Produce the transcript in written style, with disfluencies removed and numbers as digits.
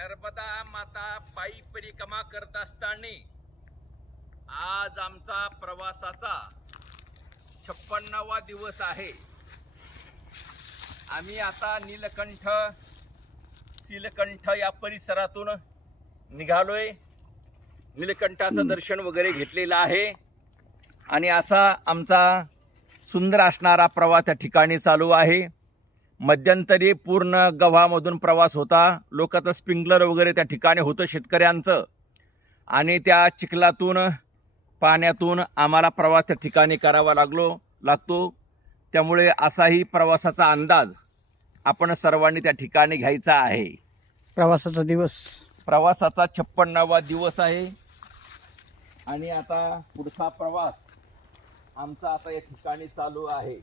नर्मदा माता पायी परिक्रमा करत असताना आज आमचा प्रवासाचा 56वा दिवस आहे। आम्ही आता नीलकंठ सीलकंठ या परिसरातून निघालोय। नीलकंठाचं दर्शन वगैरे घेतलेलं आहे आणि असा आमचा सुंदर असणारा प्रवास त्या ठिकाणी चालू आहे। मध्यंतरी पूर्ण गव्हामधून प्रवास होता। लोकांचं स्प्रिंकलर वगैरे त्या ठिकाणी होतं शेतकऱ्यांचं, आणि त्या चिखलातून पाण्यातून आम्हाला प्रवास त्या ठिकाणी करावा लागतो। त्यामुळे असाही प्रवासाचा अंदाज आपण सर्वांनी त्या ठिकाणी घ्यायचा आहे। प्रवासाचा 56वा दिवस आहे आणि आता पुढचा प्रवास आमचा आता या ठिकाणी चालू आहे।